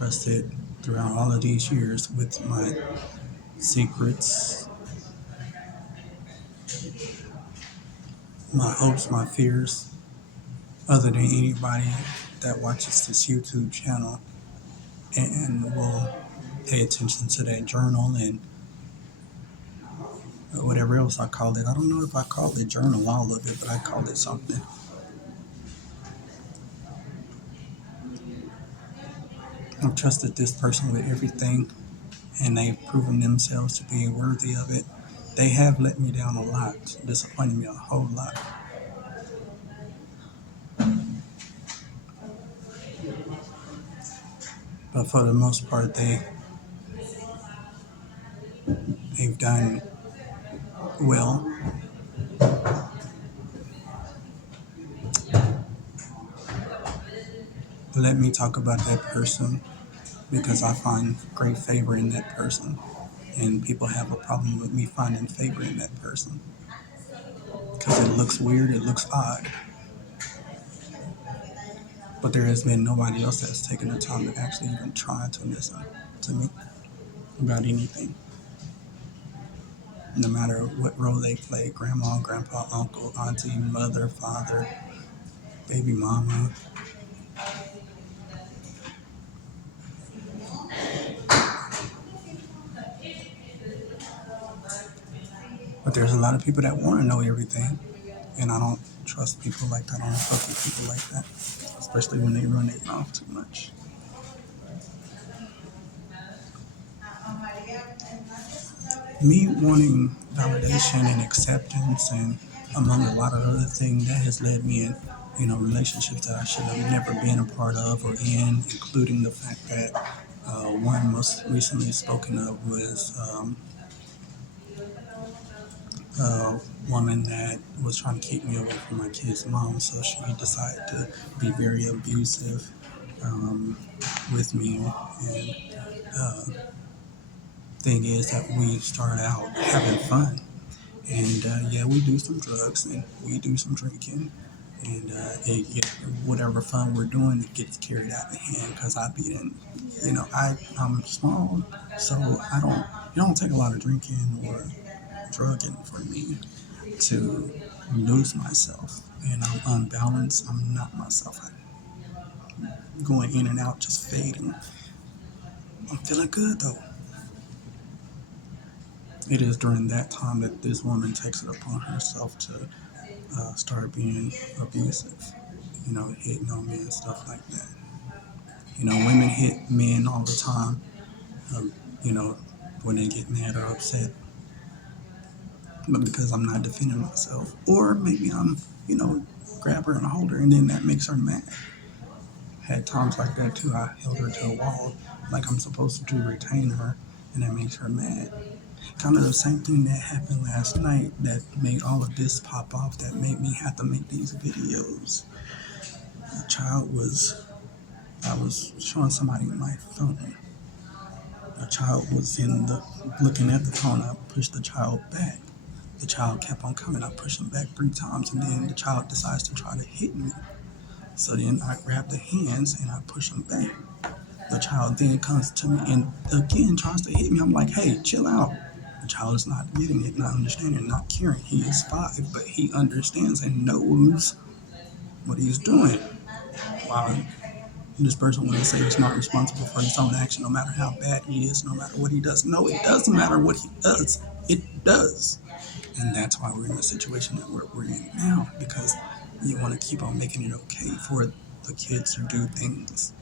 trusted throughout all of these years with my secrets, my hopes, my fears, other than anybody that watches this YouTube channel and will pay attention to that journal and whatever else I called it. I don't know if I called it journal, all of it, but I called it something. I've trusted this person with everything, and they've proven themselves to be worthy of it. They have let me down a lot, disappointed me a whole lot. But for the most part, they've done well. Let me talk about that person because I find great favor in that person. And people have a problem with me finding favor in that person because it looks weird, it looks odd. But there has been nobody else that's taken the time to actually even try to listen to me about anything. No matter what role they play, grandma, grandpa, uncle, auntie, mother, father, baby mama. But there's a lot of people that want to know everything, and I don't trust people like that. I don't fuck with people like that, especially when they run their mouth too much. Me wanting validation and acceptance, and among a lot of other things, that has led me in, relationships that I should have never been a part of or in, including the fact that one most recently spoken of was a woman that was trying to keep me away from my kid's mom, so she decided to be very abusive um, with me. And uh, thing is that we started out having fun, and yeah, we do some drugs and we do some drinking, and whatever fun we're doing, it gets carried out of hand because I be in, I'm small, so I don't. It don't take a lot of drinking or drugging for me to lose myself, and I'm unbalanced. I'm not myself. I'm going in and out, just fading. I'm feeling good though. It is during that time that this woman takes it upon herself to start being abusive, hitting on me and stuff like that. Women hit men all the time, um, you know, when they get mad or upset, but because I'm not defending myself. Or maybe I'm, you know, grab her and hold her and then that makes her mad. Had times like that too. I held her to a wall like I'm supposed to retain her, and that makes her mad. Kind of the same thing that happened last night that made all of this pop off, that made me have to make these videos. The child was, I was showing somebody my phone. A child was looking at the phone. I pushed the child back. The child kept on coming. I pushed him back 3 times, and then the child decides to try to hit me. So then I grab the hands and I push him back. The child then comes to me and again tries to hit me. I'm like, hey, chill out. The child is not getting it, not understanding, not caring. He is 5, but he understands and knows what he's doing. While this person want to say he's not responsible for his own action, no matter how bad he is, no matter what he does. No, it doesn't matter what he does. It does. And that's why we're in the situation that we're in now, because you want to keep on making it okay for the kids to do things.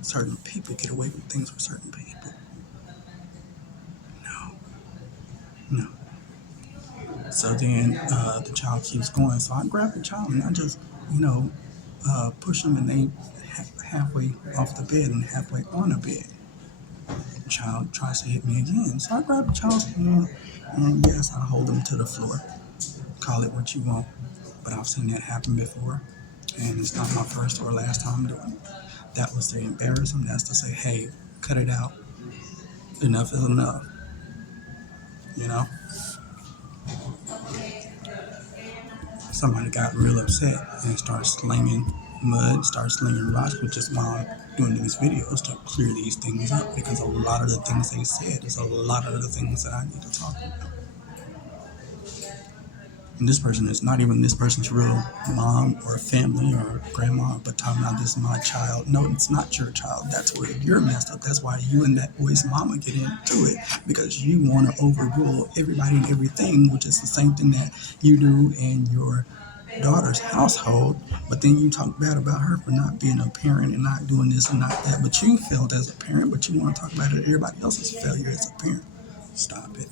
Certain people get away with things with certain people. No, no. So then the child keeps going. So I grab the child and I just, push them, and they halfway off the bed and halfway on the bed. The child tries to hit me again. So I grab the child's hand and yes, I hold them to the floor. Call it what you want. But I've seen that happen before. And it's not my first or last time doing it. That was to embarrass them. That's to say, hey, cut it out. Enough is enough. You know? Somebody got real upset and started slinging mud, started slinging rocks, which is why doing these videos to clear these things up because a lot of the things they said is a lot of the things that I need to talk about. And this person is not even this person's real mom or family or grandma, but talking about this is my child. No, it's not your child. That's where you're messed up. That's why you and that boy's mama get into it because you want to overrule everybody and everything, which is the same thing that you do in your daughter's household. But then you talk bad about her for not being a parent and not doing this and not that. But you failed as a parent, but you want to talk about everybody else's failure as a parent. Stop it.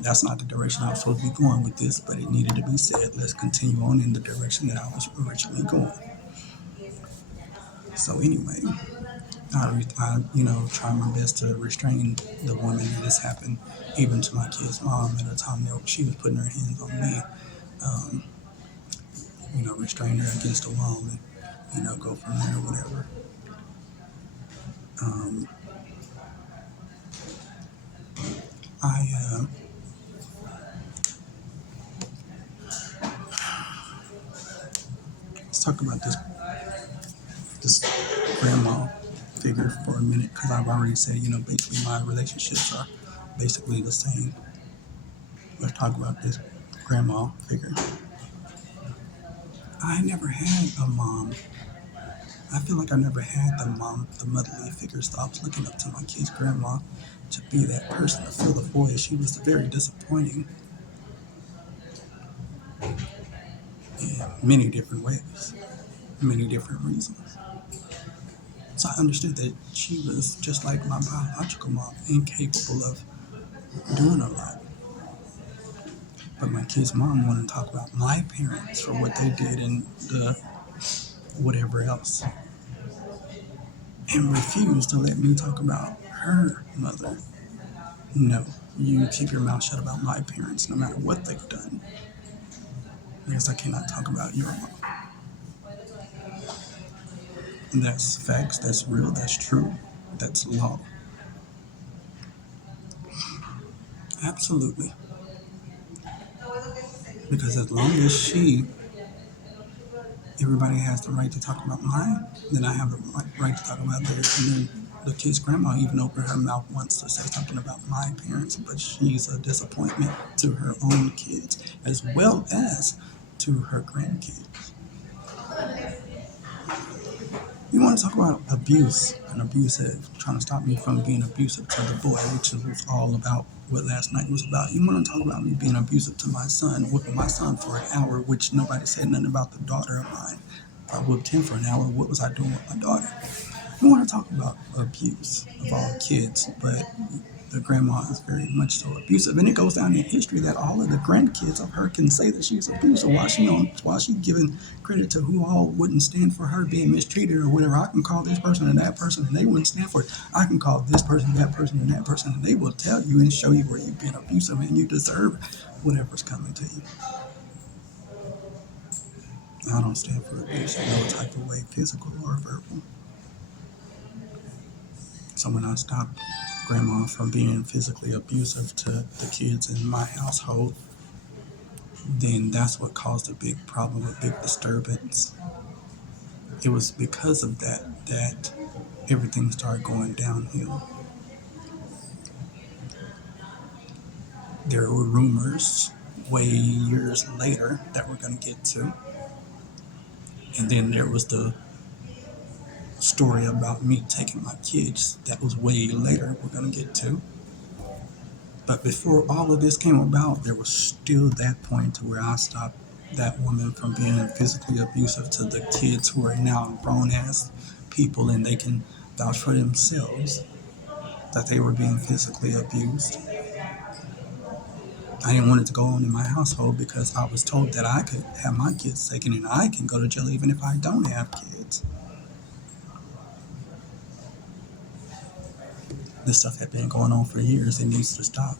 That's not the direction I was supposed to be going with this, but it needed to be said. Let's continue on in the direction that I was originally going. So anyway, try my best to restrain the woman that this happened, even to my kid's mom at a time that she was putting her hands on me. Um, restrain her against the wall and, go from there or whatever. Um, I let's talk about this grandma figure for a minute because I've already said, basically my relationships are basically the same. Let's talk about this grandma figure. I never had a mom. I feel like I never had the motherly figure. So I was looking up to my kid's grandma to be that person to fill the void. She was very disappointing in many different ways, many different reasons. So I understood that she was just like my biological mom, incapable of doing a lot. But my kid's mom wanted to talk about my parents for what they did and the whatever else, and refused to let me talk about her mother. No, you keep your mouth shut about my parents, no matter what they've done, because I cannot talk about your mom. And that's facts, that's real, that's true, that's law. Absolutely. Because as long as everybody has the right to talk about mine, then I have the right to talk about theirs. And then the kid's grandma even opened her mouth once to say something about my parents, but she's a disappointment to her own kids as well as to her grandkids. You want to talk about abuse and abusive, trying to stop me from being abusive to the boy, which was all about what last night was about. You want to talk about me being abusive to my son, whooping my son for an hour, which nobody said nothing about the daughter of mine. If I whooped him for an hour, what was I doing with my daughter? We want to talk about abuse of all kids, but the grandma is very much so abusive, and it goes down in history that all of the grandkids of her can say that she's abusive. While she giving credit to who all wouldn't stand for her being mistreated or whatever, I can call this person and that person, and they wouldn't stand for it. I can call this person, that person, and that person, and they will tell you and show you where you've been abusive and you deserve whatever's coming to you. I don't stand for abuse in no type of way, physical or verbal. So when I stopped grandma from being physically abusive to the kids in my household, then that's what caused a big problem, a big disturbance. It was because of that everything started going downhill. There were rumors way years later that we're going to get to. And then there was the story about me taking my kids that was way later we're going to get to. But before all of this came about, there was still that point to where I stopped that woman from being physically abusive to the kids who are now grown ass people and they can vouch for themselves that they were being physically abused. I didn't want it to go on in my household because I was told that I could have my kids taken and I can go to jail even if I don't have kids. This stuff had been going on for years. It needs to stop.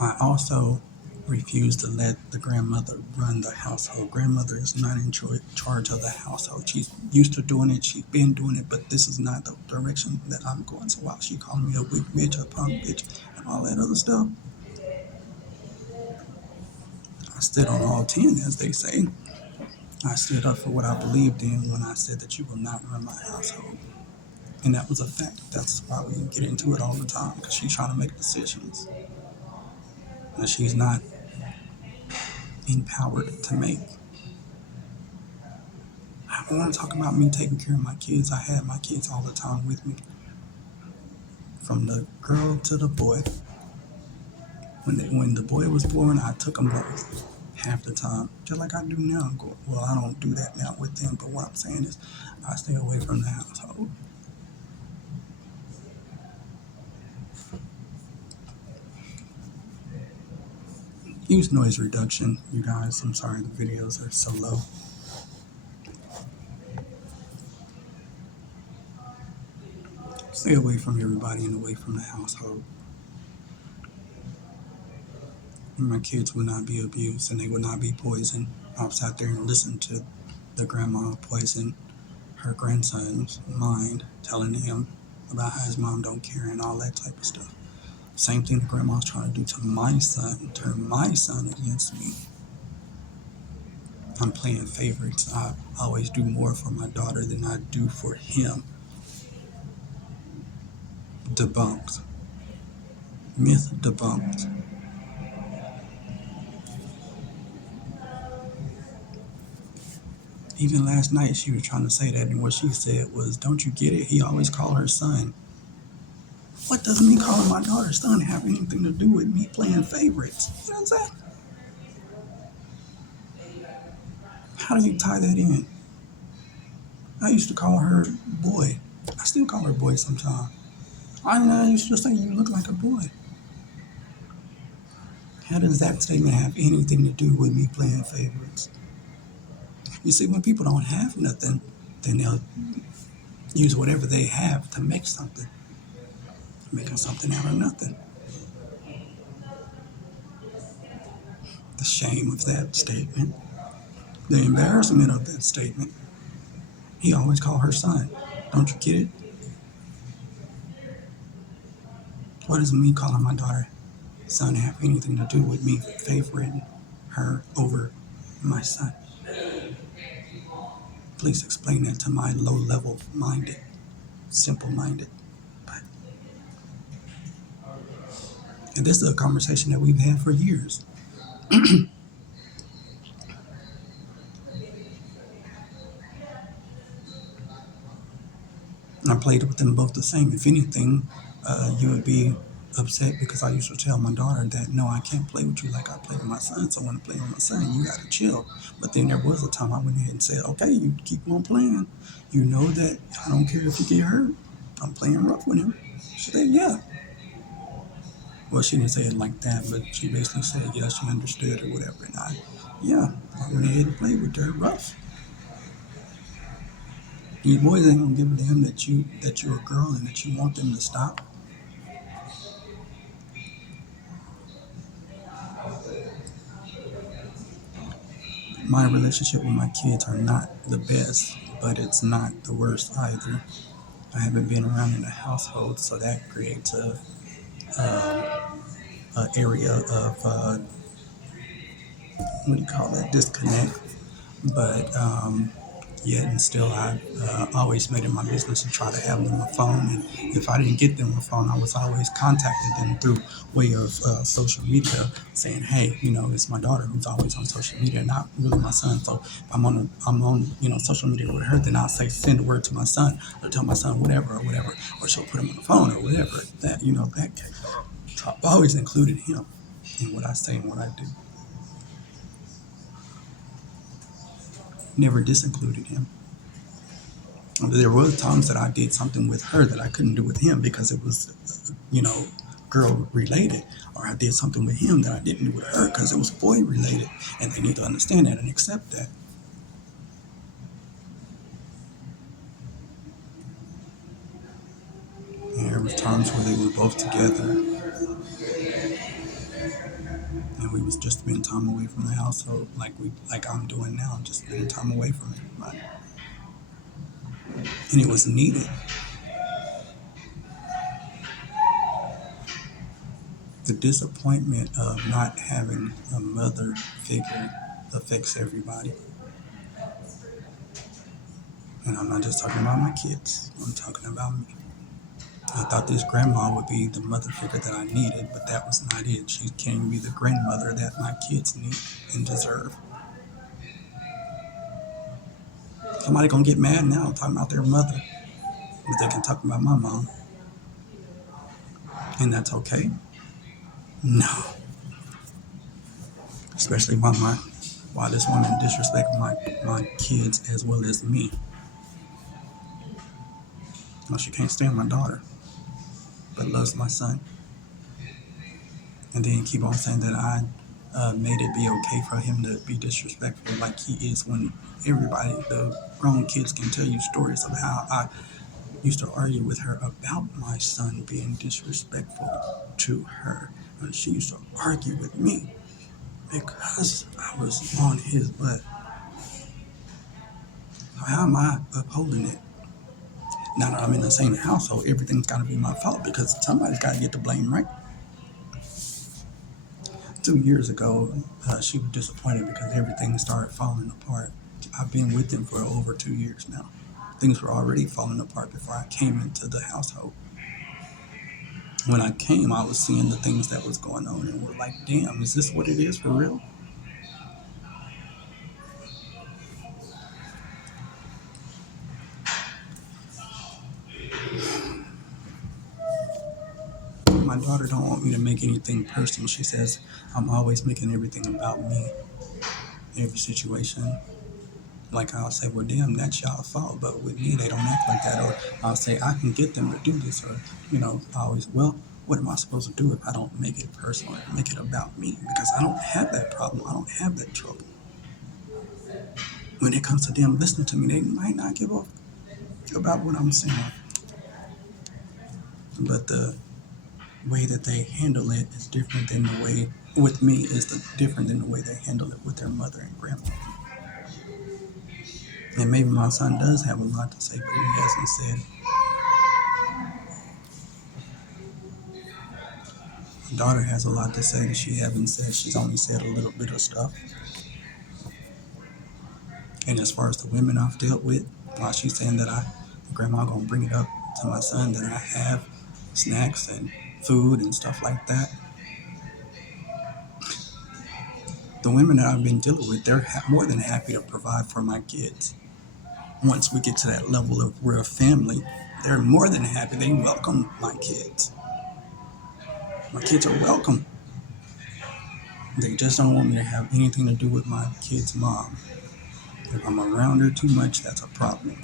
I also refuse to let the grandmother run the household. Grandmother is not in charge of the household. She's used to doing it. She's been doing it, but this is not the direction that I'm going. So while she called me a weak bitch, a punk bitch, and all that other stuff, I stood on all 10, as they say. I stood up for what I believed in when I said that you will not run my household. And that was a fact. That's why we get into it all the time, because she's trying to make decisions that she's not empowered to make. I don't want to talk about me taking care of my kids. I had my kids all the time with me, from the girl to the boy. When the boy was born, I took them both half the time, just like I do now. Well, I don't do that now with them, but what I'm saying is I stay away from the household. Use noise reduction, you guys. I'm sorry the videos are so low. Stay away from everybody and away from the household. My kids will not be abused and they will not be poisoned. I've sat there and listened to the grandma poison her grandson's mind, telling him about how his mom don't care and all that type of stuff. Same thing the grandma's trying to do to my son, turn my son against me. I'm playing favorites. I always do more for my daughter than I do for him. Debunked. Myth debunked. Even last night she was trying to say that, and what she said was, "Don't you get it? He always called her son." What does me calling my daughter son have anything to do with me playing favorites? You know what I'm saying? How do you tie that in? I used to call her boy. I still call her boy sometimes. I used to say you look like a boy. How does that statement have anything to do with me playing favorites? You see, when people don't have nothing, then they'll use whatever they have to make something, making something out of nothing. The shame of that statement, the embarrassment of that statement. He always called her son. Don't you get it? What does me calling my daughter son have anything to do with me favoring her over my son? Please explain that to my low level minded, simple minded. And this is a conversation that we've had for years. I played with them both the same. If anything, you would be upset because I used to tell my daughter that no, I can't play with you like I play with my son. So when I play with my son, you gotta chill. But then there was a time I went ahead and said, okay, you keep on playing. You know that I don't care if you get hurt. I'm playing rough with him. She said, yeah. Well, she didn't say it like that, but she basically said, yeah, she understood or whatever. And I went ahead and played with her rough. You boys ain't gonna give a damn that you're a girl and that you want them to stop. My relationship with my kids are not the best, but it's not the worst either. I haven't been around in a household, so that creates a area of what do you call it, disconnect. But yet and still, I always made it my business to try to have them a phone. And if I didn't get them a phone, I was always contacting them through way of social media, saying, "Hey, it's my daughter who's always on social media, not really my son. So if I'm on social media with her, then I'll say send a word to my son or tell my son whatever or whatever, or she'll put him on the phone or whatever. That case. So I've always included him in what I say and what I do. Never disincluded him. There were times that I did something with her that I couldn't do with him because it was, girl related, or I did something with him that I didn't do with her because it was boy related, and they need to understand that and accept that. And there was times where they were both together, and we was just spending time away from the household, like I'm doing now, just spending time away from everybody, and it was needed. The disappointment of not having a mother figure affects everybody. And I'm not just talking about my kids, I'm talking about me. I thought this grandma would be the mother figure that I needed, but that was not it. She can't be the grandmother that my kids need and deserve. Somebody gonna get mad now talking about their mother, but they can talk about my mom, and that's okay. No, especially why this woman disrespect my kids as well as me. Well, she can't stand my daughter, but loves my son, and then keep on saying that I made it be okay for him to be disrespectful like he is when everybody, the grown kids, can tell you stories of how I used to argue with her about my son being disrespectful to her. And she used to argue with me because I was on his butt. How am I upholding it? Now that I'm in the same household, everything's got to be my fault because somebody's got to get the blame, right? 2 years ago, she was disappointed because everything started falling apart. I've been with them for over 2 years now. Things were already falling apart before I came into the household. When I came, I was seeing the things that was going on and was like, damn, is this what it is for real? My daughter don't want me to make anything personal. She says I'm always making everything about me, every situation. Like I'll say, well, damn, that's y'all's fault. But with me, they don't act like that. Or I'll say, I can get them to do this. Or, I always, well, what am I supposed to do if I don't make it personal and make it about me? Because I don't have that problem. I don't have that trouble. When it comes to them listening to me, they might not give up about what I'm saying. But the way that they handle it is different than the way, with me, different than the way they handle it with their mother and grandmother. And maybe my son does have a lot to say, but he hasn't said. My daughter has a lot to say that she hasn't said. She's only said a little bit of stuff. And as far as the women I've dealt with, while she's saying that grandma gonna bring it up to my son that I have snacks and food and stuff like that. The women that I've been dealing with, they're more than happy to provide for my kids. Once we get to that level of we're a family, they're more than happy. They welcome my kids. My kids are welcome. They just don't want me to have anything to do with my kid's mom. If I'm around her too much, that's a problem.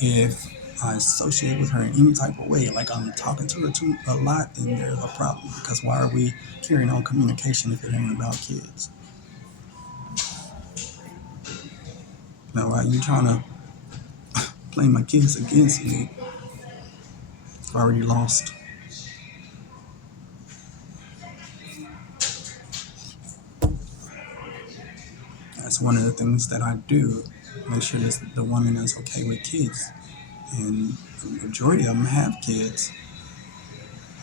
If I associate with her in any type of way, like I'm talking to her too a lot, then there's a problem. Because why are we carrying on communication if it ain't about kids? Now, why are you trying to play my kids against me? I've already lost. That's one of the things that I do. Make sure that the woman is okay with kids. And the majority of them have kids.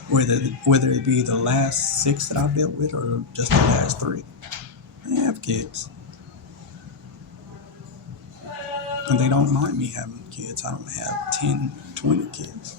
Whether it be the last 6 that I've dealt with or just the last 3. They have kids. And they don't mind me having kids. I don't have 10, 20 kids.